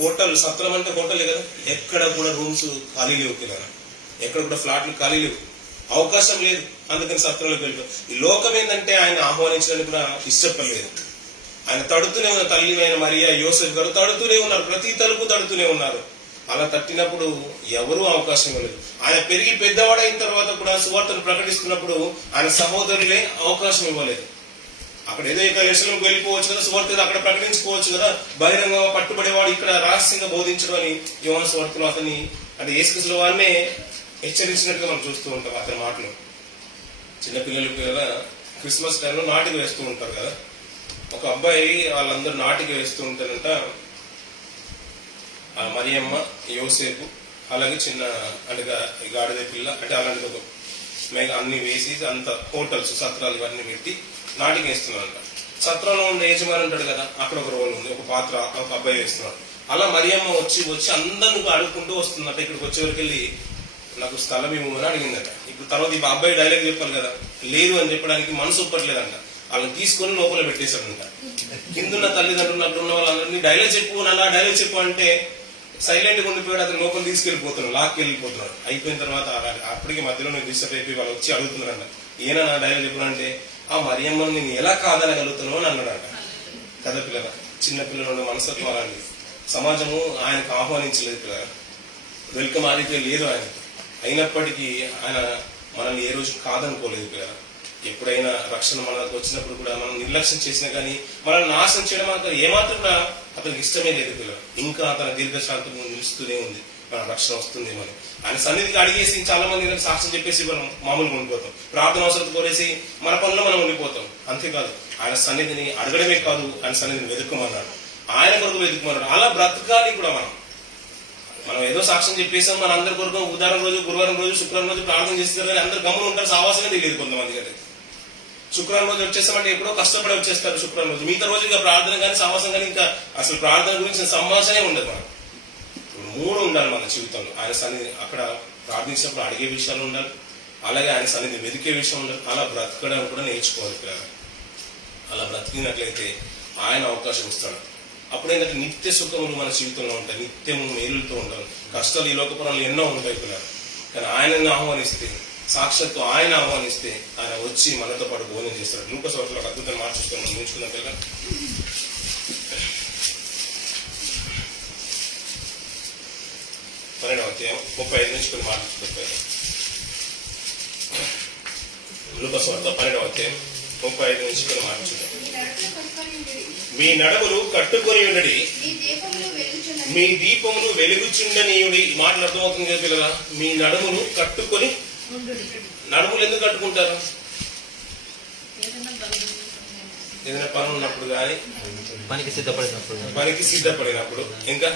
హోటల్, సత్రం అంటే హోటలే కదా, ఎక్కడ కూడా రూమ్స్ ఖాళీ లేవు పిల్లలు, ఎక్కడ కూడా ఫ్లాట్లు ఖాళీ లేవు, అవకాశం లేదు. అందుకని సత్రంలోకి వెళ్ళిపోయి ఈ లోకం ఏంటంటే ఆయన ఆహ్వానించడానికి కూడా ఇష్టపడలేదు. ఆయన తడుతూనే ఉన్న తల్లి అయిన మరియా యోసేఫ్ గారు తడుతూనే ఉన్నారు, ప్రతి తలుపు తడుతూనే ఉన్నారు. అలా తట్టినప్పుడు ఎవరూ అవకాశం ఇవ్వలేదు. ఆయన పెరిగి పెద్దవాడైన తర్వాత కూడా సువార్తను ప్రకటిస్తున్నప్పుడు ఆయన సహోదరులే అవకాశం ఇవ్వలేదు. అక్కడ ఏదో ఇక యెరూషలేముకు వెళ్ళిపోవచ్చు కదా, సువార్త అక్కడ ప్రకటించుకోవచ్చు కదా, బహిరంగ పట్టుబడేవాడు ఇక్కడ రహస్యంగా బోధించడం అని యోహాను సువార్తలో అతన్ని, అంటే యేసుక్రీస్తు వారినే హెచ్చరించినట్టుగా మనం చూస్తూ ఉంటాం అతని మాటలు. చిన్నపిల్లలు కదా క్రిస్మస్ టైంలో నాటిక వేస్తూ ఉంటారు కదా, ఒక అబ్బాయి వాళ్ళందరూ నాటిక వేస్తూ ఉంటారంట. ఆ మరియమ్మ, యోసేపు, అలాగే చిన్న అంటే గాడిద పిల్ల, అంటే అలాంటి ఒక మేఘ అన్ని వేసి అంత హోటల్స్, సత్రాలు ఇవన్నీ పెట్టి నాటిక వేస్తున్నారంట. సత్రంలో ఉండే యజమాని ఉంటాడు కదా, అక్కడ ఒక రోల్ ఉంది, ఒక పాత్ర, ఒక అబ్బాయి వేస్తున్నాడు. అలా మరియమ్మ వచ్చి అందరిని అడుగుకుంటూ వస్తుందట. ఇక్కడికి వచ్చేవరకు వెళ్ళి నాకు స్థలం ఇవ్వమని అడిగిందట. ఇప్పుడు తర్వాత ఈ అబ్బాయి డైలాగ్ చెప్పాలి కదా, లేదు అని చెప్పడానికి మనసు ఒప్పట్లేదంట. వాళ్ళని తీసుకొని లోపల పెట్టేశాడంట. కిందున్న తల్లిదండ్రులు అక్కడ ఉన్న వాళ్ళందరినీ డైలాగ్ చెప్పు, అలా డైలాగ్ చెప్పు అంటే సైలెంట్ గా ఉండిపోయాడు. అతను లోపల తీసుకెళ్లిపోతున్నాడు, లాక్కి వెళ్ళిపోతున్నాడు. అయిపోయిన తర్వాత అప్పటికి మధ్యలో నేను డిస్టర్బ్ అయిపోయి వాళ్ళు వచ్చి అడుగుతున్నారంట, ఈయన నా డైలాగ్ చెప్పానంటే ఆ మరియమ్మని నేను ఎలా కాదనగలుగుతాను అని అన్నాడంట. కదా పిల్లల, చిన్న పిల్లలు మనస్తత్వం అలాంటి. సమాజము ఆయనకు ఆహ్వానించలేదు పిల్లల, వెల్కమ్ ఆడితే లేదు ఆయన. అయినప్పటికీ ఆయన మనల్ని ఏ రోజు కాదనుకోలేదు పిల్లల. ఎప్పుడైనా రక్షణ మనకు వచ్చినప్పుడు కూడా మనం నిర్లక్ష్యం చేసినా కానీ మనల్ని నాశనం చేయడం మనకు ఏమాత్రం అతనికి ఇష్టమే లేదు పిల్లలు. ఇంకా అతని దీర్ఘశాంతం నిలుస్తూనే ఉంది, మన రక్షణ వస్తుందేమో అని. ఆయన సన్నిధికి అడిగేసి చాలా మంది సాక్ష్యం చెప్పేసి మనం మామూలుగా ఉండిపోతాం, ప్రార్థన అవసరం కోరేసి మన పనుల్లో మనం ఉండిపోతాం. అంతేకాదు ఆయన సన్నిధిని అడగడమే కాదు, ఆయన సన్నిధిని వెతుక్కమన్నాడు, ఆయన కొరకు వెతుక్కమన్నాడు. అలా బ్రతకాలి కూడా మనం ఏదో సాక్ష్యం చెప్పేసాం, మన అందరి కొరకు ఉదాహరణ రోజు, గురువారం రోజు, శుక్రవారం రోజు ప్రార్థన చేస్తారు కానీ అందరు గమ్మున ఉంటారు, సావాసమే తెలియదు కొంతమంది కదా. శుక్రవారం రోజు వచ్చేస్తామంటే ఎప్పుడో కష్టపడి వచ్చేస్తారు శుక్రవారం రోజు. మిగతా రోజు ఇంకా ప్రార్థన కానీ సావాసం కానీ ఇంకా అసలు ప్రార్థన గురించి సంభాషణే ఉండదు. మనం మూడు ఉండాలి మన జీవితంలో. ఆయన సన్నిధి అక్కడ ప్రార్థించినప్పుడు అడిగే విషయాలు ఉండాలి, అలాగే ఆయన సన్నిధి వెతికే విషయం ఉండాలి. అలా బ్రతకడం కూడా నేర్చుకోవాలి పిల్లలు. అలా బ్రతికినట్లయితే ఆయన అవకాశం ఇస్తాడు. అప్పుడేంటంటే నిత్య సుఖములు మన జీవితంలో ఉంటాయి, నిత్యము మేలుతో ఉండాలి. కష్టాలు ఈ లోకపురంలో ఎన్నో ఉంటాయి పిల్లలు, కానీ ఆయనను ఆహ్వానిస్తే, సాక్షాత్తు ఆయన ఆహ్వానిస్తే ఆయన వచ్చి మనతో పాటు భోజనం చేస్తాడు. లూకా సువార్తలో ఒక అద్భుతం మార్చుకొని మనం నేర్చుకున్నాం పిల్లలు. 12వ అధ్యాయం 35 నుంచి కొన్ని మాటలు చెప్పారు. లూకా సువార్త 12వ అధ్యాయం 35 నుంచి కొన్ని మాటలు చెప్పారు. మీ నడములు కట్టుకొని ఉండడి, మీ దీపములు వెలుగుచుండనీయుడి. ఈ మాటలు అర్థమవుతుంది కదా పిల్లల. మీ నడుములు కట్టుకొని, నడుములు ఎందుకు కట్టుకుంటారు? ఏదైనా పని ఉన్నప్పుడు కానీ, పనికి సిద్ధపడినప్పుడు, ఇంకా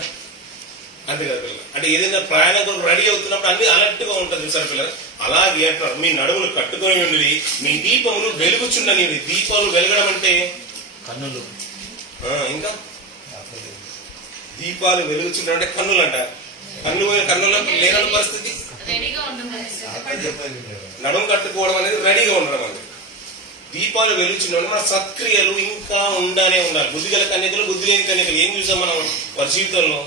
అంతే కదా పిల్లలు. అంటే ఏదైనా ప్రయాణం రెడీ అవుతున్నప్పుడు అన్ని అలర్ట్ గా ఉంటుంది చూసారు పిల్లలు. అలాగే అంటున్నారు, మీ నడుములు కట్టుకొని ఉండి, మీ దీపములు వెలుగుచుండనీయుడి. దీపాలు వెలగడం అంటే కన్నులు. ఇంకా దీపాలు వెలుగుచుంటే కన్నులు అంట. కన్నుల లేని పరిస్థితి నడుము కట్టుకోవడం అనేది రెడీగా ఉండడం అనేది. దీపాలు వెలుగుచుండే మన సత్క్రియలు ఇంకా ఉండానే ఉండాలి. బుద్ధిగల కన్యకలు, బుద్ధి లేని కన్యకలు ఏం చూసాం మనం వారి జీవితంలో?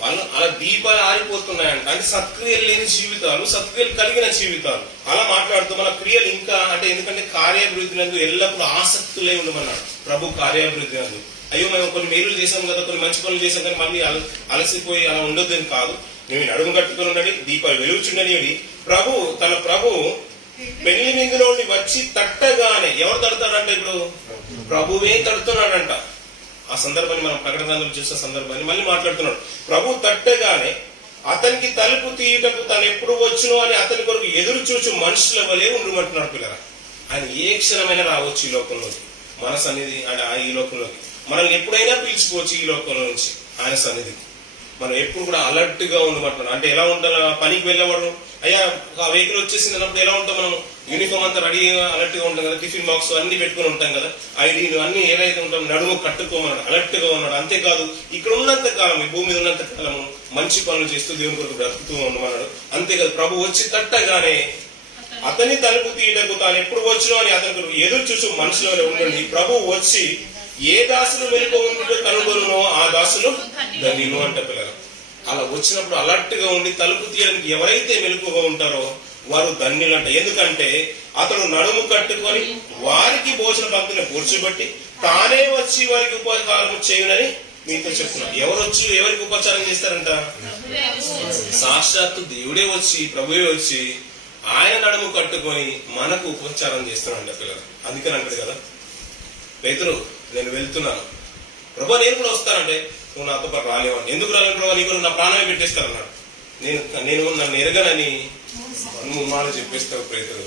వాళ్ళు అలా దీపాలు ఆరిపోతున్నాయంట. అంటే సత్క్రియలు లేని జీవితాలు, సత్క్రియలు కలిగిన జీవితాలు. అలా మాట్లాడుతూ మన క్రియలు ఇంకా అంటే, ఎందుకంటే కార్యాభివృద్ధి నందు ఎల్లప్పుడూ ఆసక్తులే ఉండమన్నాడు ప్రభు. కార్యాభివృద్ధి నందు అయ్యో మేము కొన్ని మేలు చేసాం కదా, కొన్ని మంచి పనులు చేసాం కానీ మళ్ళీ అలసిపోయి అలా ఉండొద్దని కాదు. మేము అడుగు కట్టుకుని ఉండండి, దీపాలు వెలుగుచుండని ప్రభు పెళ్లి విందులోని వచ్చి తట్టగానే ఎవరు తడతాడంట? ఇప్పుడు ప్రభువే తడుతున్నాడంట. ఆ సందర్భాన్ని మనం ప్రకటన గ్రంథంలో చూసిన సందర్భాన్ని మళ్ళీ మాట్లాడుతున్నాడు. ప్రభు తట్టగానే అతనికి తలుపు తీయటకు తను ఎప్పుడు వచ్చును అని అతని కొరకు ఎదురు చూచు మనుషుల వలె ఉండమంటున్నాడు పిల్లరా. ఆయన ఏ క్షణమైనా రావచ్చు ఈ లోకంలోకి, మన సన్నిధి ఈ లోకంలోకి. మనల్ని ఎప్పుడైనా పిలుచుకోవచ్చు ఈ లోకంలో నుంచి ఆయన సన్నిధికి. మనం ఎప్పుడు కూడా అలర్ట్ గా ఉండమంటున్నాడు. అంటే ఎలా ఉంటారు? పనికి వెళ్ళేవాడు, అయ్యా ఆ వెహికల్ వచ్చేసింది అన్నప్పుడు ఎలా ఉంటాం మనం? యూనిఫామ్ అంతా రెడీగా అలర్ట్ గా ఉంటాం కదా, టిఫిన్ బాక్స్ అన్ని పెట్టుకుని ఉంటాం కదా, ఐడీలు అన్ని ఏదైతే ఉంటాం, నడుము కట్టుకోమన్నాడు, అలర్ట్ గా ఉన్నాడు. అంతేకాదు ఇక్కడ ఉన్నంత కాలం, ఈ భూమి మీద ఉన్నంత కాలము మంచి పనులు చేస్తూ దేవుని కొరకు బ్రతుకుతూ ఉండమన్నాడు. అంతేకాదు ప్రభు వచ్చి తట్టగానే అతని తలుపు తీయటకు తాను ఎప్పుడు వచ్చునో అని అతనికి ఎదురు చూసు మనుషులలో ఉండండి. ప్రభు వచ్చి ఏ దాసులు మెలకు ఉంటుందో కనుగొనునో ఆ దాసులు ధన్యులు అంట పిల్లలు. అలా వచ్చినప్పుడు అలర్ట్ గా ఉండి తలుపు తీయడానికి ఎవరైతే మెలకుగా ఉంటారో వారు ధన్యులంట. ఎందుకంటే అతడు నడుము కట్టుకొని వారికి భోజన పంక్తిని కూర్చోబెట్టి తానే వచ్చి వారికి ఉపకారం చేయునని మీతో చెప్తున్నాడు. ఎవరు వచ్చి ఎవరికి ఉపచారం చేస్తారంట? సాక్షాత్తు దేవుడే వచ్చి, ప్రభువే వచ్చి ఆయన నడుము కట్టుకొని మనకు ఉపచారం చేస్తున్నాడు పిల్లలు. అందుకని అంటాడు కదా పేతురు, నేను వెళ్తున్నాను ప్రభు, నేను కూడా వస్తానంటే నువ్వు నాతో పాటు రాలేవని. ఎందుకు రాలేను ప్రభు, నీకు నా ప్రాణమే పెట్టేస్తానన్నాడు. నేను నన్ను ఎరగనని నువ్వు మాట చెప్పేస్తావు పేతురు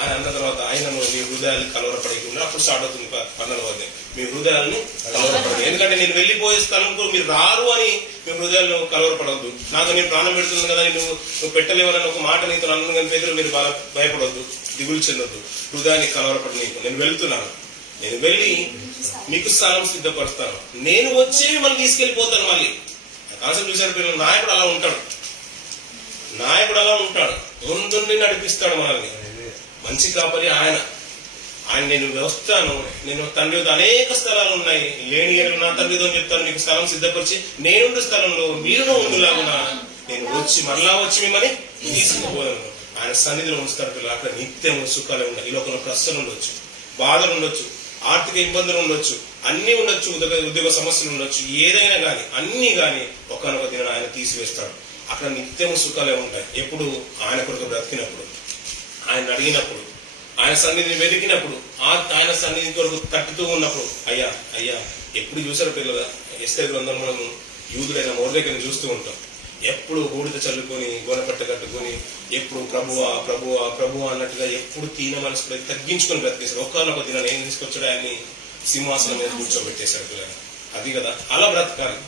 అని అన్న తర్వాత ఆయనను మీ హృదయాన్ని కలవరపడకుండా అప్పుడు స్టార్ట్ అవుతుంది 12వ. మీ హృదయాలను కలవరపడదు. ఎందుకంటే నేను వెళ్ళిపోయే స్థలంకు మీరు రారు అని మీ హృదయాలను కలవరపడవద్దు. నాకు నేను ప్రాణం పెడుతుంది కదా, నువ్వు పెట్టలేవని ఒక మాట నీతో అన్న కానీ పేదలు మీరు భయపడవద్దు, దిగులు చెందొద్దు, హృదయాన్ని కలవరపడి నీకు నేను వెళ్తున్నాను, నేను వెళ్ళి మీకు స్థలం సిద్ధపరుస్తాను, నేను వచ్చి మనం తీసుకెళ్లిపోతాను. మళ్ళీ కాన్సెప్ట్ చూసారు పిల్లలు, నాయకుడు అలా ఉంటాడు, నాయకుడు అలా ఉంటాడు, ముందుండి నడిపిస్తాడు మనల్ని. మంచి కాపరి ఆయన. నేను వస్తాను, నేను తండ్రితో అనేక స్థలాలు ఉన్నాయి, లేని నా తండ్రితో అని చెప్తాను, మీకు స్థలం సిద్ధపరిచి నేనుండే స్థలంలో మీరు ఉండులాగునా నేను వచ్చి మరలా వచ్చి మిమ్మల్ని తీసుకుపోయాను. ఆయన సన్నిధిలో ఉంచుతాడు పిల్లలు. అక్కడ నిత్యం సుఖాలు ఉన్నాయి. ఈ లోకంలో కష్టాలు ఉండొచ్చు, బాధలు ఉండొచ్చు, ఆర్థిక ఇబ్బందులు ఉండొచ్చు, అన్ని ఉండొచ్చు, ఉద్యోగ సమస్యలు ఉండొచ్చు, ఏదైనా కానీ అన్ని కానీ ఒకనొక దిన ఆయన తీసివేస్తాడు. అక్కడ నిత్యం సుఖాలే ఉంటాయి. ఎప్పుడు ఆయన కొరకు బ్రతికినప్పుడు, ఆయన అడిగినప్పుడు, ఆయన సన్నిధిని వెతికినప్పుడు, ఆయన సన్నిధి కొరకు తట్టుతూ ఉన్నప్పుడు. అయ్యా అయ్యా ఎప్పుడు చూసారు పిల్లల ఎస్తేర్ గ్రంథం మనం యూదుడైన మొర్దెకైని చూస్తూ ఉంటాం. ఎప్పుడు బూడిద చల్లుకొని గోనపట్ట కట్టుకొని ఎప్పుడు ప్రభువా ప్రభువా ప్రభువా అన్నట్టుగా ఎప్పుడు తీన మనసు తగ్గించుకొని బ్రతికేశారు. ఒక్కనొక దినాన్ని ఏం తీసుకొచ్చాడు? ఆయన్ని సింహాసనం మీద కూర్చోబెట్టేశారు పిల్లలు. అది కదా, అలా బ్రతకాలి.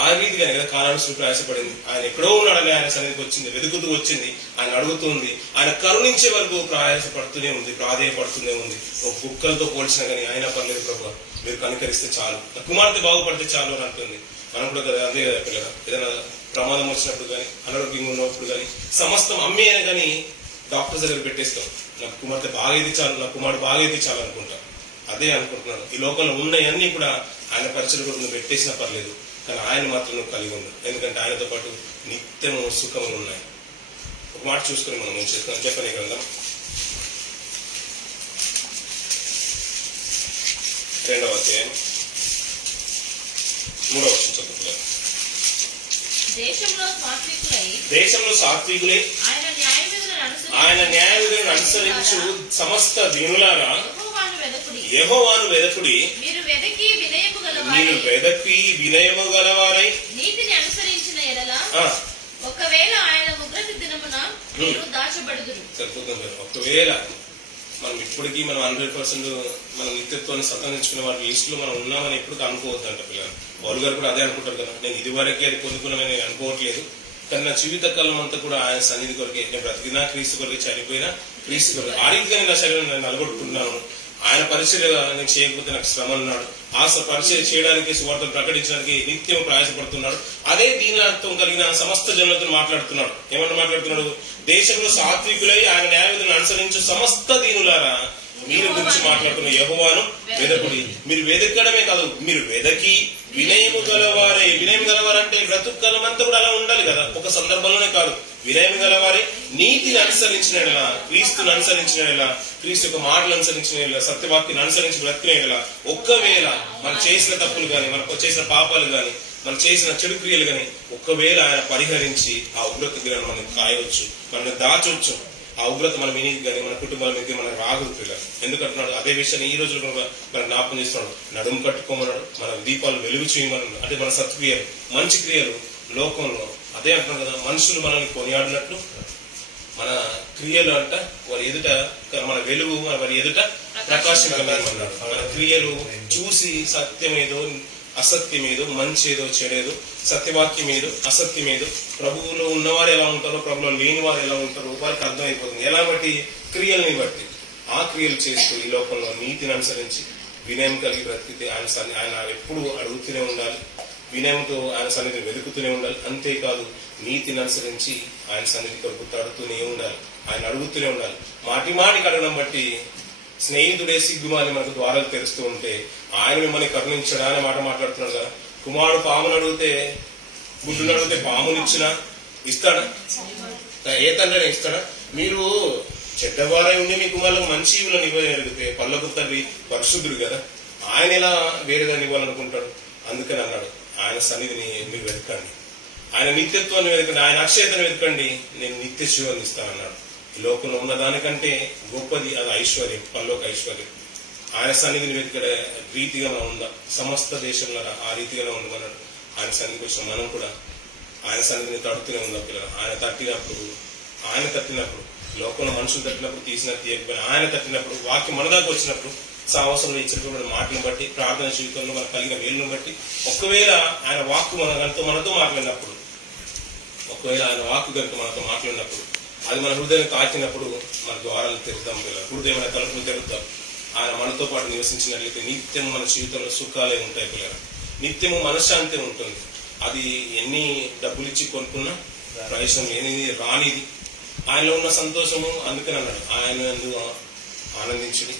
ఆ రీతిగానే కదా కాలాన్ని సృష్టి ప్రయాసపడింది. ఆయన ఎక్కడో ఉన్నాడని ఆయన సన్నిధికి వచ్చింది, వెతుకుతూ వచ్చింది, ఆయన అడుగుతుంది, ఆయన కరుణించే వరకు ప్రయాసపడుతూనే ఉంది, ప్రాధేయపడుతూనే ఉంది. ఒక కుక్కలతో పోల్చినా కానీ ఆయన పర్లేదు ప్రభు, మీరు కనికరిస్తే చాలు, కుమార్తె బాగుపడితే చాలు అని అంటుంది. మనం కూడా కదా అదే కదా పిల్లలు, ఏదైనా ప్రమాదం వచ్చినప్పుడు కానీ, అనారోగ్యంగా ఉన్నప్పుడు కానీ, సమస్తం అమ్మే అయినా కానీ డాక్టర్స్ దగ్గర పెట్టేస్తాం. నాకు కుమార్తె బాగైతే చాలు, నా కుమారుడు బాగైతే చాలు అనుకుంటాం. అదే అనుకుంటున్నాను. ఈ లోకంలో ఉన్నవన్నీ కూడా ఆయన పరిచయం కూడా పెట్టేసినా పర్లేదు, కానీ ఆయన మాత్రం నువ్వు కలిగి ఉండదు. ఎందుకంటే ఆయనతో పాటు నిత్యము సుఖములు ఉన్నాయి. ఒక మాట చూసుకుని మనం ఉంచేస్తున్నాం. చెప్పని గ్రంథం 2వ అధ్యాయం 3వ వచనం చదువుతున్నారు. దేశంలో సాత్వికులై ఆయన న్యాయ విధులను అనుసరించు సమస్త దీనులారా యెహోవాను వెదకుడి. మీరు వెదకి వినయము గలవారై నీతిని అనుసరించిన ఎడల ఒకవేళ ఆయన ఉగ్రత దినమున మీరు దాచబడుదురు. సరిపోతుంది కదా. ఒకవేళ మనం ఇప్పటికీ మనం 100% మన నిత్యత్వాన్ని సంపాదించుకునే వారి లిస్ట్ లో మనం ఉన్నామని ఎప్పుడు అనుకోవద్దంట పిల్లలు. పౌలు గారు కూడా అదే అనుకుంటారు కదా, నేను ఇదివరకే అది పొందుకున్నానని నేను అనుకోవట్లేదు, కానీ నా జీవిత కాలం అంతా కూడా ఆయన సన్నిధి కొరకే, నేను బ్రతికినా క్రీస్తు కొరకే, చనిపోయినా క్రీస్తు కొరకే. ఆ రీతిగా నేను నా శరీరం నేను నిలబడుతున్నాను. ఆయన పరిచర్య నేను చేయకపోతే నాకు శ్రమ అన్నాడు. ఆ పరిచర్య చేయడానికి, సువార్తను ప్రకటించడానికి నిత్యం ప్రయాసపడుతున్నాడు. అదే దీనార్థం కలిగిన సమస్త జనులతో మాట్లాడుతున్నాడు. ఏమన్నా మాట్లాడుతున్నాడు? దేశంలో సాత్వికులై ఆయన న్యాయ విధులను అనుసరించు సమస్త దీనులారా మీరు గురించి మాట్లాడుతున్న యెహోవాను వెదకుడి. మీరు వెదకడమే కాదు, మీరు వెదకి వినయము గలవారే. వినయం గలవారంటే బ్రతుకు కాలం అంతా కూడా అలా ఉండాలి కదా, ఒక సందర్భంలోనే కాదు. వినయం గలవారే, నీతిని అనుసరించిన, క్రీస్తుని అనుసరించిన, క్రీస్తు యొక్క మాటలు అనుసరించిన, సత్యవాక్యాన్ని అనుసరించి బ్రతికిన, ఒక్కవేళ మనం చేసిన తప్పులు గాని, మనం చేసిన పాపాలు గాని, మనం చేసిన చెడు క్రియలు గాని ఒకవేళ ఆయన పరిహరించి ఆ ఉగ్రత గిరను మనం కాయవచ్చు, మనం దాచవచ్చు. ఆ ఉగ్రత మన మీనికి కానీ మన కుటుంబాల మీద మనకు రాగలుగుతుంది. ఎందుకంటున్నాడు అదే విషయాన్ని ఈ రోజులు మన జ్ఞాపకం చేస్తున్నాడు. నడుము కట్టుకోమన్నాడు, మన దీపాలు వెలుగు చేయమన్నాడు. అంటే మన సత్క్రియలు మంచి క్రియలు లోకంలో అదే అంటున్నాడు కదా, మనుషులు మనల్ని కొనియాడినట్లు మన క్రియలు అంట వారి ఎదుట మన వెలుగు వారి ఎదుట ప్రకాశించమన్నాడు. మన క్రియలు చూసి సత్యమేదో అసత్యమేదో, మంచి ఏదో చెడేదో, సత్యవాక్యం ఏదో అసత్యం ఏదో, ప్రభువులో ఉన్నవారు ఎలా ఉంటారో ప్రభులో లేని వారు ఎలా ఉంటారో వారికి అర్థమైపోతుంది. ఎలా బట్టి? క్రియల్ని బట్టి. ఆ క్రియలు చేస్తూ ఈ లోకంలో నీతిని అనుసరించి వినయం కలిగి బ్రతికితే ఆయన ఎప్పుడు అడుగుతూనే ఉండాలి, వినయంతో ఆయన సన్నిధిని వెతుకుతూనే ఉండాలి. అంతేకాదు నీతిని అనుసరించి ఆయన సన్నిధి కొరకు తడుతూనే ఉండాలి, ఆయన అడుగుతూనే ఉండాలి. మాటి మాటికి అడగడం బట్టి స్నేహితుడే సిగ్గుమాని మనకు ద్వారాలు తెరుస్తూ ఉంటే ఆయన మిమ్మల్ని కరుణించడా అనే మాట మాట్లాడుతున్నాడు కదా. కుమారుడు పామును అడిగితే గుడ్డును అడిగితే పామునిచ్చినా ఇస్తాడా? ఏ తండ్రి ఇస్తాడా? మీరు చెడ్డవారై ఉండి మీ కుమారులకు మంచి ఇవ్వాలని ఇవ్వగలిగితే పళ్ళకు తండ్రి పరిశుద్ధుడు కదా, ఆయన ఎలా వేరేదాన్ని ఇవ్వాలనుకుంటాడు? అందుకని అన్నాడు ఆయన సన్నిధిని మీరు వెతకండి, ఆయన నిత్యత్వాన్ని వెతకండి, ఆయన అక్షయతను వెతకండి, నేను నిత్య శివాన్ని ఇస్తానన్నాడు. లోకంలో ఉన్న దానికంటే గొప్పది అది ఐశ్వర్యం, పల్లోక ఐశ్వర్యం. ఆయన సన్నిధిని వెతికే రీతిగా ఉందా? సమస్త దేశంలో ఆ రీతిగానే ఉండమన్నాడు. ఆయన సన్నిధికి వచ్చిన మనం కూడా ఆయన సన్నిధిని తడుతూనే ఉందా పిల్లలు. ఆయన తట్టినప్పుడు లోకంలో మనుషులు తట్టినప్పుడు తీసిన తీయకపోయినా ఆయన తట్టినప్పుడు వాక్యం మన దాకా వచ్చినప్పుడు సాహసంలో ఇచ్చినటువంటి మాటలను బట్టి ప్రార్థన జీవితంలో మనకు కలిగిన వేలును బట్టి ఒకవేళ ఆయన వాక్కు మనతో మాట్లాడినప్పుడు అది మన హృదయం తాకినప్పుడు మన ద్వారాలు తెరుద్దాం పిల్లలు, హృదయమైన తలుపులు తెరుద్దాం. ఆయన మనతో పాటు నివసించినట్లయితే నిత్యము మన జీవితంలో సుఖాలే ఉంటాయి పిల్లలు, నిత్యము మనశ్శాంతి ఉంటుంది. అది ఎన్ని డబ్బులు ఇచ్చి కొనుక్కున్నా ప్రవేశం లేనిది, రానిది. ఆయనలో ఉన్న సంతోషము అందుకని అన్నాడు ఆయన ఆనందించుడి,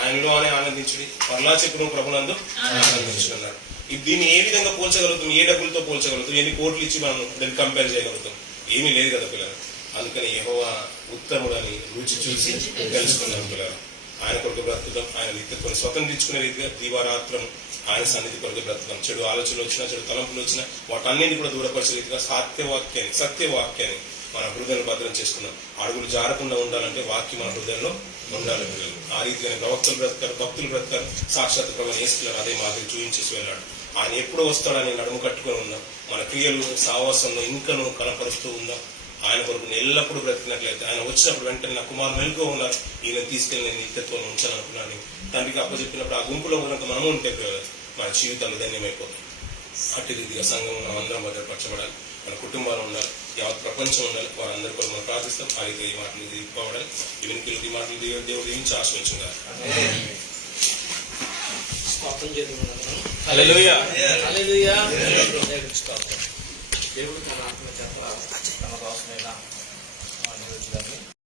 ఆయనలోనే ఆనందించుడి, పర్లా చెప్పును ప్రభునందు ఆనందించుడు అన్నాడు. దీన్ని ఏ విధంగా పోల్చగలుగుతాం? ఏ డబ్బులతో పోల్చగలుగుతాం? ఎన్ని కోట్లు ఇచ్చి మనం దాన్ని కంపేర్ చేయగలుగుతాం? ఏమీ లేదు కదా పిల్లలు. అందుకని యెహోవా ఉత్తముడని రుచి చూసి తెలుసుకున్నాం పిల్లలు. ఆయన కొరకు బ్రతుకుతాం, ఆయన నిత్యత్వం స్వతంత్రించుకునే రీతిగా దీవారాత్రం ఆయన సన్నిధి కొరకు బ్రతుకుతాం. చెడు ఆలోచనలు వచ్చినా, చెడు తలంపులు వచ్చినా వాటన్నింటినీ కూడా దూరపరిచే రీతిగా సత్యవాక్యాన్ని మన హృదయంలో భద్రం చేసుకున్నాం. అడుగులు జారకుండా ఉండాలంటే వాక్యం మన హృదయంలో ఉండాలి పిల్లలు. ఆ రీతిగా ప్రవక్తలు బ్రతకారు, భక్తులు బ్రతకారు, సాక్షాత్ ప్రభువుని యేసుక్రీస్తు అదే మాదిరి చూపించేసి వెళ్ళాడు. ఆయన ఎప్పుడు వస్తాడని నడుము కట్టుకొని ఉన్నాం. మన క్రియలు సావాసంలో ఇంకను కనపరుస్తూ ఉందాం. ఆయన కొరకు ఎల్లప్పుడూ బ్రతికినట్లయితే ఆయన వచ్చినప్పుడు వెంటనే నా కుమారు మెలుకో ఉన్నారు, ఈయన తీసుకెళ్ళి నేను నిత్యత్వం ఉంచాలనుకున్నాను తండ్రికి అప్పచెప్పినప్పుడు ఆ గుంపులో కనుక మనము ఉంటే మన జీవితాలు ధన్యమైపోతాయి. అట్టి రీతిగా సంఘం మనం అందరం భద్రపరచబడాలి, మన కుటుంబాలు ఉండాలి, యావత్ ప్రపంచం ఉండాలి. వారందరి కొరకు మనం ప్రార్థిస్తాం. ఆ రీతిగా ఈ మాటలు దిగిపోవడాలి. ఈ వెనుకలు ఈ మాటలు దేవుడు దీవించి ఆశ్రయించుగా. హల్లెలూయా. హల్లెలూయా. దేవుడు తన